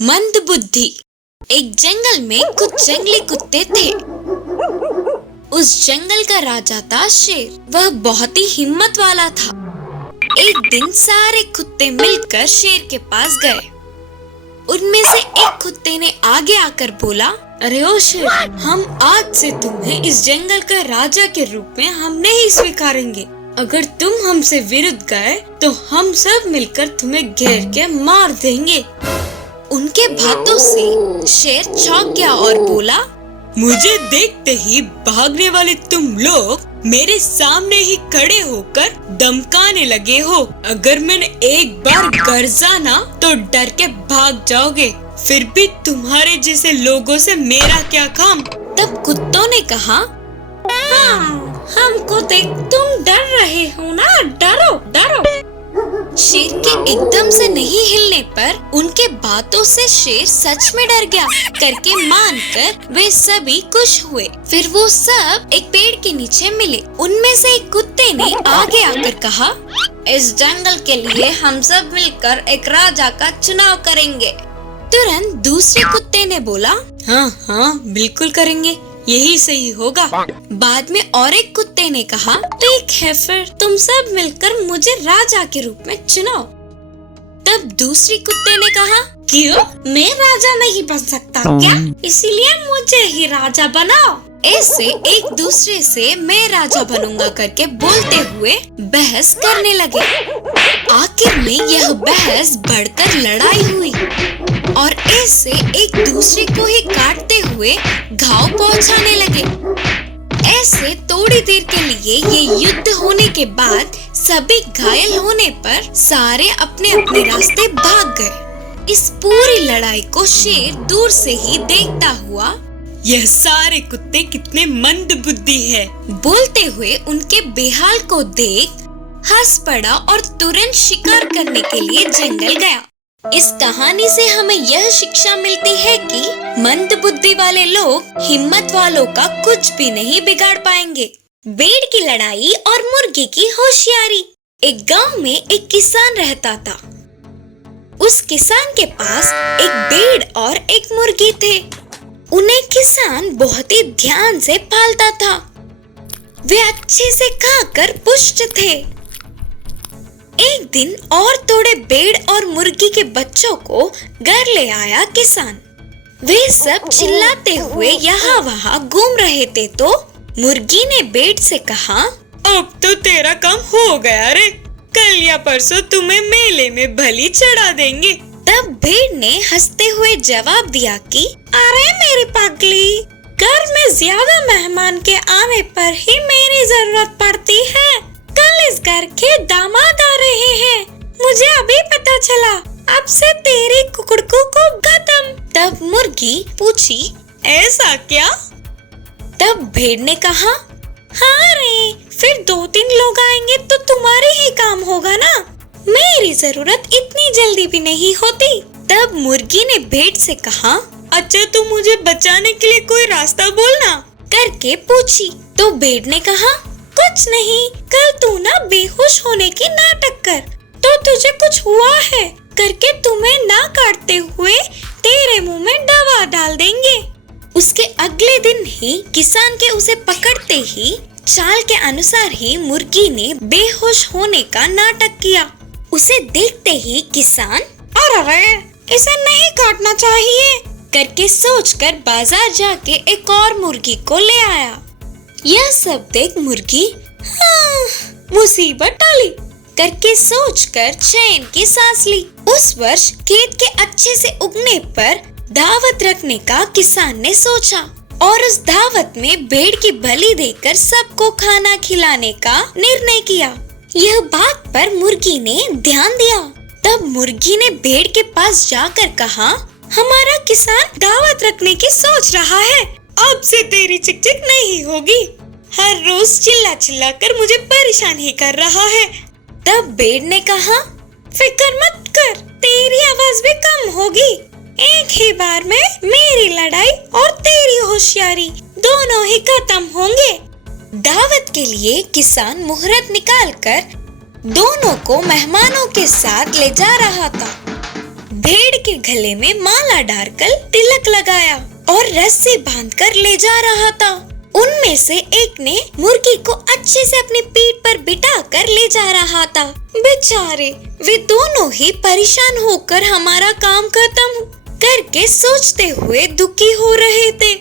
मंदबुद्धि। एक जंगल में कुछ जंगली कुत्ते थे। उस जंगल का राजा था शेर। वह बहुत ही हिम्मत वाला था। एक दिन सारे कुत्ते मिलकर शेर के पास गए। उनमें से एक कुत्ते ने आगे आकर बोला, अरे ओ शेर, हम आज से तुम्हें इस जंगल का राजा के रूप में हम नहीं स्वीकारेंगे। अगर तुम हमसे विरुद्ध गए तो हम सब मिलकर तुम्हें घेर के मार देंगे। उनके बातों से शेर चौंक गया और बोला, मुझे देखते ही भागने वाले तुम लोग मेरे सामने ही खड़े होकर धमकाने लगे हो। अगर मैंने एक बार गर्जा ना तो डर के भाग जाओगे। फिर भी तुम्हारे जैसे लोगों से मेरा क्या काम। तब कुत्तों ने कहा, हमको देख तुम डर रहे हो ना, डरो डरो। शेर के एकदम से नहीं हिलने पर उनके बातों से शेर सच में डर गया करके मानकर वे सभी खुश हुए। फिर वो सब एक पेड़ के नीचे मिले। उनमें से एक कुत्ते ने आगे आकर कहा, इस जंगल के लिए हम सब मिलकर एक राजा का चुनाव करेंगे। तुरंत दूसरे कुत्ते ने बोला, हाँ बिल्कुल करेंगे, यही सही होगा। बाद में और एक कुत्ते ने कहा, ठीक है फिर तुम सब मिलकर मुझे राजा के रूप में चुनाओ। तब दूसरे कुत्ते ने कहा, क्यों, मैं राजा नहीं बन सकता क्या? इसीलिए मुझे ही राजा बनाओ। ऐसे एक दूसरे से मैं राजा बनूंगा करके बोलते हुए बहस करने लगे। आखिर में यह बहस बढ़कर लड़ाई हुई और ऐसे एक दूसरे को ही काटते हुए घाव पहुंचाने लगे। ऐसे थोड़ी देर के लिए ये युद्ध होने के बाद सभी घायल होने पर सारे अपने अपने रास्ते भाग गए। इस पूरी लड़ाई को शेर दूर से ही देखता हुआ, यह सारे कुत्ते कितने मंदबुद्धि है, बोलते हुए उनके बेहाल को देख हंस पड़ा और तुरंत शिकार करने के लिए जंगल गया। इस कहानी से हमें यह शिक्षा मिलती है कि मंदबुद्धि वाले लोग हिम्मत वालों का कुछ भी नहीं बिगाड़ पाएंगे। भेड़ की लड़ाई और मुर्गी की होशियारी। एक गांव में एक किसान रहता था। उस किसान के पास एक भेड़ और एक मुर्गी थे। उन्हें किसान बहुत ही ध्यान से पालता था। वे अच्छे से खाकर पुष्ट थे। एक दिन और थोड़े भेड़ और मुर्गी के बच्चों को घर ले आया किसान। वे सब चिल्लाते हुए यहाँ वहाँ घूम रहे थे तो मुर्गी ने भेड़ से कहा, अब तो तेरा काम हो गया रे, कल या परसों तुम्हें मेले में बलि चढ़ा देंगे। तब भेड़ ने हंसते हुए जवाब दिया कि अरे मेरी पगली, घर में ज्यादा मेहमान के आने पर ही मेरी जरूरत पड़ती है। कल इस घर के दामाद आ रहे हैं, मुझे अभी पता चला। अब से तेरी कुकड़ू को खत्म। तब मुर्गी पूछी, ऐसा क्या? तब भेड़ ने कहा, हाँ रे, फिर 2-3 लोग आएंगे तो तुम्हारे ही काम होगा ना, मेरी जरूरत इतनी जल्दी भी नहीं होती। तब मुर्गी ने भेड़ से कहा, अच्छा तू मुझे बचाने के लिए कोई रास्ता बोलना करके पूछी। तो भेड़ ने कहा, कुछ नहीं, कल तू ना बेहोश होने की नाटक कर तो तुझे कुछ हुआ है करके तुम्हें ना काटते हुए तेरे मुंह में दवा डाल देंगे। उसके अगले दिन ही किसान के उसे पकड़ते ही चाल के अनुसार ही मुर्गी ने बेहोश होने का नाटक किया। उसे देखते ही किसान, अरे इसे नहीं काटना चाहिए करके सोचकर बाजार जाके एक और मुर्गी को ले आया। यह सब देख मुर्गी, मुसीबत टाली करके सोचकर चैन की सांस ली। उस वर्ष खेत के अच्छे से उगने पर दावत रखने का किसान ने सोचा और उस दावत में भेड़ की बलि देकर सबको खाना खिलाने का निर्णय किया। यह बात पर मुर्गी ने ध्यान दिया। तब मुर्गी ने भेड़ के पास जाकर कहा, हमारा किसान दावत रखने की सोच रहा है, अब से तेरी चिक-चिक नहीं होगी, हर रोज चिल्ला चिल्ला कर मुझे परेशान ही कर रहा है। तब भेड़ ने कहा, फिक्र मत कर, तेरी आवाज भी कम होगी, एक ही बार में मेरी लड़ाई और तेरी होशियारी दोनों ही खत्म होंगे। दावत के लिए किसान मुहूर्त निकालकर दोनों को मेहमानों के साथ ले जा रहा था। भेड़ के गले में माला डालकर तिलक लगाया और रस्सी बांधकर ले जा रहा था। उनमें से एक ने मुर्गी को अच्छे से अपनी पीठ पर बिठाकर ले जा रहा था। बेचारे वे दोनों ही परेशान होकर हमारा काम खत्म करके सोचते हुए दुखी हो रहे थे।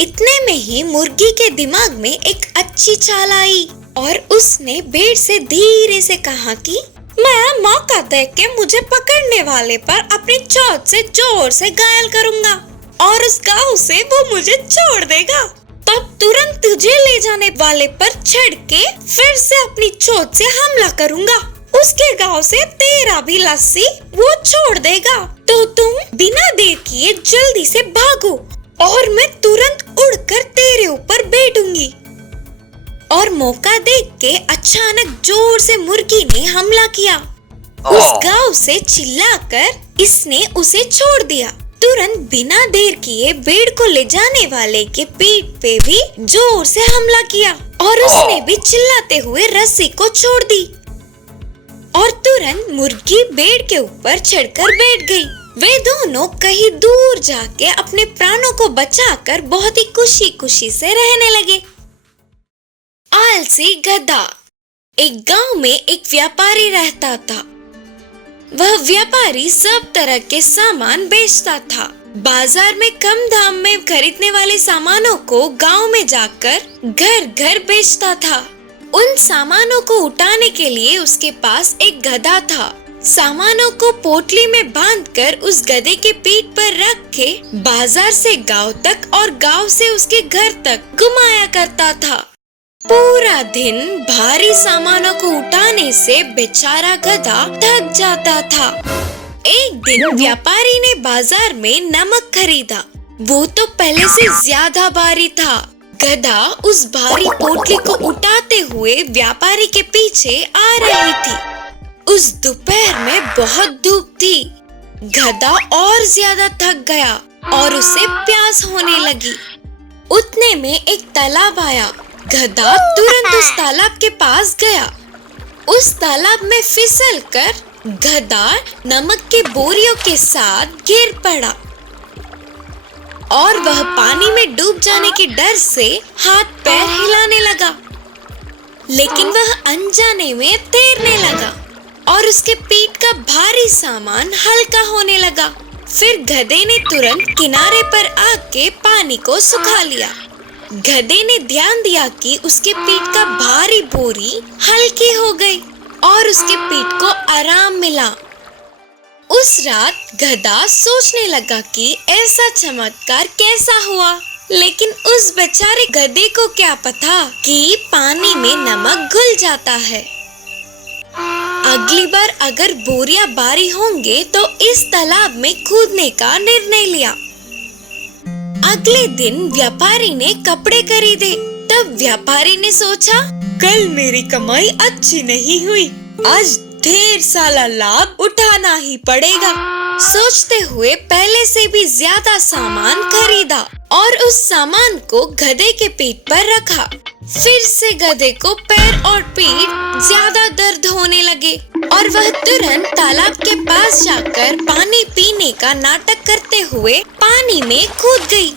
इतने में ही मुर्गी के दिमाग में एक अच्छी चाल आई और उसने भेड़ से धीरे से कहा कि मैं मौका देख के मुझे पकड़ने वाले पर अपनी चोंच से जोर से घायल करूंगा और उस गांव से वो मुझे छोड़ देगा। तब तुरंत तुझे ले जाने वाले पर चढ़ के फिर से अपनी चोंच से हमला करूंगा। उसके गांव से तेरा भी लस्सी वो छोड़ देगा। तो तुम बिना देर किए जल्दी से भागो और मैं तुरंत उड़कर तेरे ऊपर बैठूंगी। और मौका देख के अचानक जोर से मुर्गी ने हमला किया। उस गांव से चिल्लाकर इसने उसे छोड़ दिया। तुरंत बिना देर किए भेड़ को ले जाने वाले के पीठ पे भी जोर से हमला किया और उसने भी चिल्लाते हुए रस्सी को छोड़ दी और तुरंत मुर्गी भेड़ के ऊपर चढ़कर बैठ गई। वे दोनों कहीं दूर जाके अपने प्राणों को बचाकर बहुत ही खुशी खुशी से रहने लगे। आलसी गधा। एक गांव में एक व्यापारी रहता था। वह व्यापारी सब तरह के सामान बेचता था। बाजार में कम दाम में खरीदने वाले सामानों को गांव में जाकर घर घर बेचता था। उन सामानों को उठाने के लिए उसके पास एक गधा था। सामानों को पोटली में बांधकर उस गधे के पीठ पर रख के बाजार से गांव तक और गांव से उसके घर तक घुमाया करता था। पूरा दिन भारी सामानों को उठाने से बेचारा गधा थक जाता था। एक दिन व्यापारी ने बाजार में नमक खरीदा। वो तो पहले से ज्यादा भारी था। गधा उस भारी पोटली को उठाते हुए व्यापारी के पीछे आ रही थी। उस दोपहर में बहुत धूप थी। गधा और ज्यादा थक गया और उसे प्यास होने लगी। उतने में एक तालाब आया। गधा तुरंत उस तालाब के पास गया। उस तालाब में फिसलकर गधा नमक के बोरियों के साथ गिर पड़ा और वह पानी में डूब जाने के डर से हाथ पैर हिलाने लगा। लेकिन वह अनजाने में तैरने लगा और उसके पीठ का भारी सामान हल्का होने लगा। फिर गधे ने तुरंत किनारे पर आके पानी को सुखा लिया। गधे ने ध्यान दिया कि उसके पीठ का भारी बोरी हल्की हो गई और उसके पीठ को आराम मिला। उस रात गधा सोचने लगा कि ऐसा चमत्कार कैसा हुआ, लेकिन उस बेचारे गधे को क्या पता कि पानी में नमक घुल जाता है। अगली बार अगर बोरियां भारी होंगे तो इस तालाब में कूदने का निर्णय लिया। अगले दिन व्यापारी ने कपड़े खरीदे। तब व्यापारी ने सोचा, कल मेरी कमाई अच्छी नहीं हुई, आज ढेर सारा लाभ उठाना ही पड़ेगा। सोचते हुए पहले से भी ज्यादा सामान खरीदा और उस सामान को गधे के पीठ पर रखा। फिर से गधे को पैर और पीठ ज्यादा दर्द होने लगे और वह तुरंत तालाब के पास जाकर पानी पीने का नाटक करते हुए पानी में कूद गई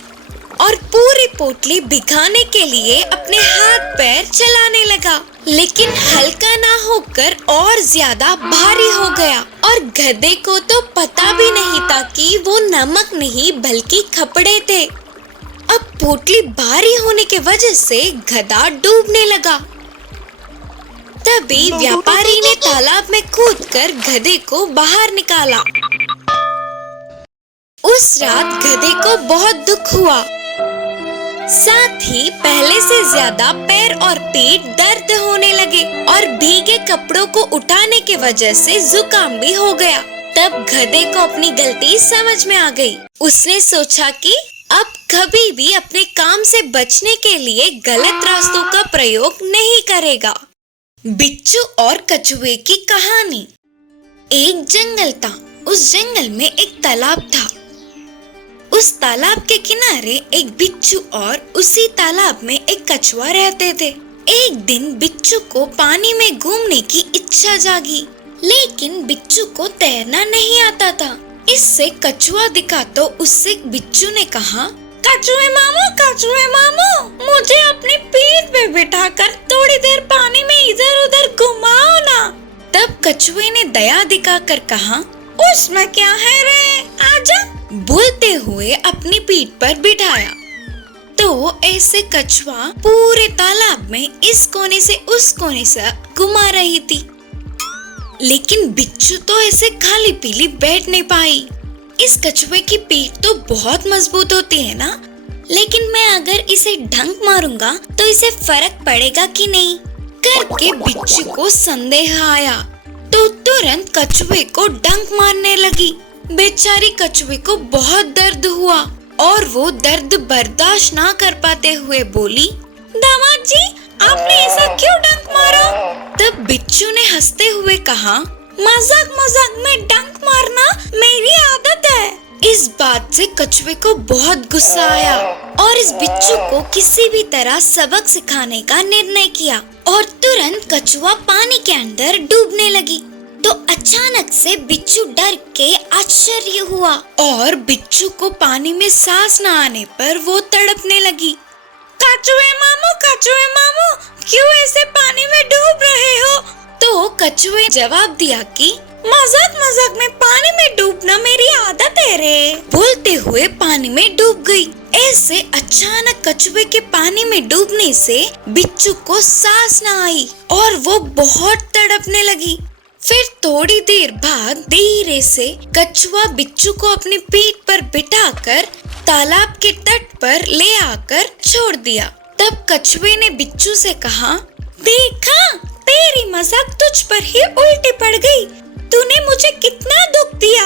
और पूरी पोटली भिगाने के लिए अपने हाथ पैर चलाने लगा। लेकिन हल्का ना होकर और ज्यादा भारी हो गया और गधे को तो पता भी नहीं था कि वो नमक नहीं बल्कि कपड़े थे। अब पोटली भारी होने के वजह से गधा डूबने लगा। तभी व्यापारी ने तालाब में कूदकर गधे को बाहर निकाला। उस रात गधे को बहुत दुख हुआ, साथ ही पहले से ज्यादा पैर और पीठ दर्द होने लगे और भीगे कपड़ों को उठाने के वजह से जुकाम भी हो गया। तब गधे को अपनी गलती समझ में आ गई। उसने सोचा कि अब कभी भी अपने काम से बचने के लिए गलत रास्तों का प्रयोग नहीं करेगा। बिच्छू और कछुए की कहानी। एक जंगल था। उस जंगल में एक तालाब था। उस तालाब के किनारे एक बिच्छू और उसी तालाब में एक कछुआ रहते थे। एक दिन बिच्छू को पानी में घूमने की इच्छा जागी, लेकिन बिच्छू को तैरना नहीं आता था। इससे कछुआ दिखा तो उससे बिच्छू ने कहा, कछुए मामू, मुझे अपनी पीठ पे बिठाकर थोड़ी देर पानी में इधर उधर घुमाओ ना। तब कछुए ने दया दिखाकर कहा, उसमें क्या है रे, आजा। बोलते हुए अपनी पीठ पर बिठाया। तो ऐसे कछुआ पूरे तालाब में इस कोने से उस कोने से घुमा रही थी। लेकिन बिच्छू तो ऐसे खाली पीली बैठ नहीं पाई। इस कछुए की पीठ तो बहुत मजबूत होती है ना, लेकिन मैं अगर इसे डंक मारूंगा तो इसे फर्क पड़ेगा कि नहीं करके बिच्छू को संदेह आया। तो तुरंत कछुए को डंक मारने लगी। बेचारी कछुए को बहुत दर्द हुआ और वो दर्द बर्दाश्त ना कर पाते हुए बोली, दामाद जी, आपने ऐसा क्यों डंक मारा? तब बिच्छू ने हंसते हुए कहा, मजाक में डंक मारना मेरी आदत है। इस बात से कछुए को बहुत गुस्सा आया और इस बिच्छू को किसी भी तरह सबक सिखाने का निर्णय किया और तुरंत कछुआ पानी के अंदर डूबने लगी। तो अचानक से बिच्छू डर के आश्चर्य हुआ और बिच्छू को पानी में सांस न आने पर वो तड़पने लगी। कछुए मामू, क्यों ऐसे पानी में डूब रहे हो? तो कछुए जवाब दिया कि मजाक में पानी में डूबना मेरी आदत है रे। बोलते हुए पानी में डूब गई। ऐसे अचानक कछुए के पानी में डूबने से बिच्छू को सांस न आई और वो बहुत तड़पने लगी। फिर थोड़ी देर बाद धीरे से कछुआ बिच्छू को अपनी पीठ पर बिठाकर तालाब के तट पर ले आकर छोड़ दिया। तब कछुए ने बिच्छू से कहा, देखा, तेरी मजाक तुझ पर ही उल्टी पड़ गई। तूने मुझे कितना दुख दिया,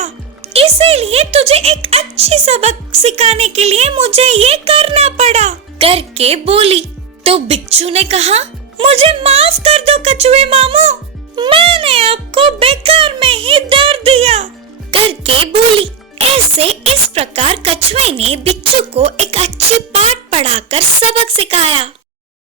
इसीलिए तुझे एक अच्छी सबक सिखाने के लिए मुझे ये करना पड़ा करके बोली। तो बिच्छू ने कहा, मुझे माफ कर दो कछुए मामू, मैंने आपको बेकार में ही दर्द दिया करके बोली। ऐसे इस प्रकार कछुए ने बिच्छू को एक अच्छी पाठ पढ़ाकर सबक सिखाया।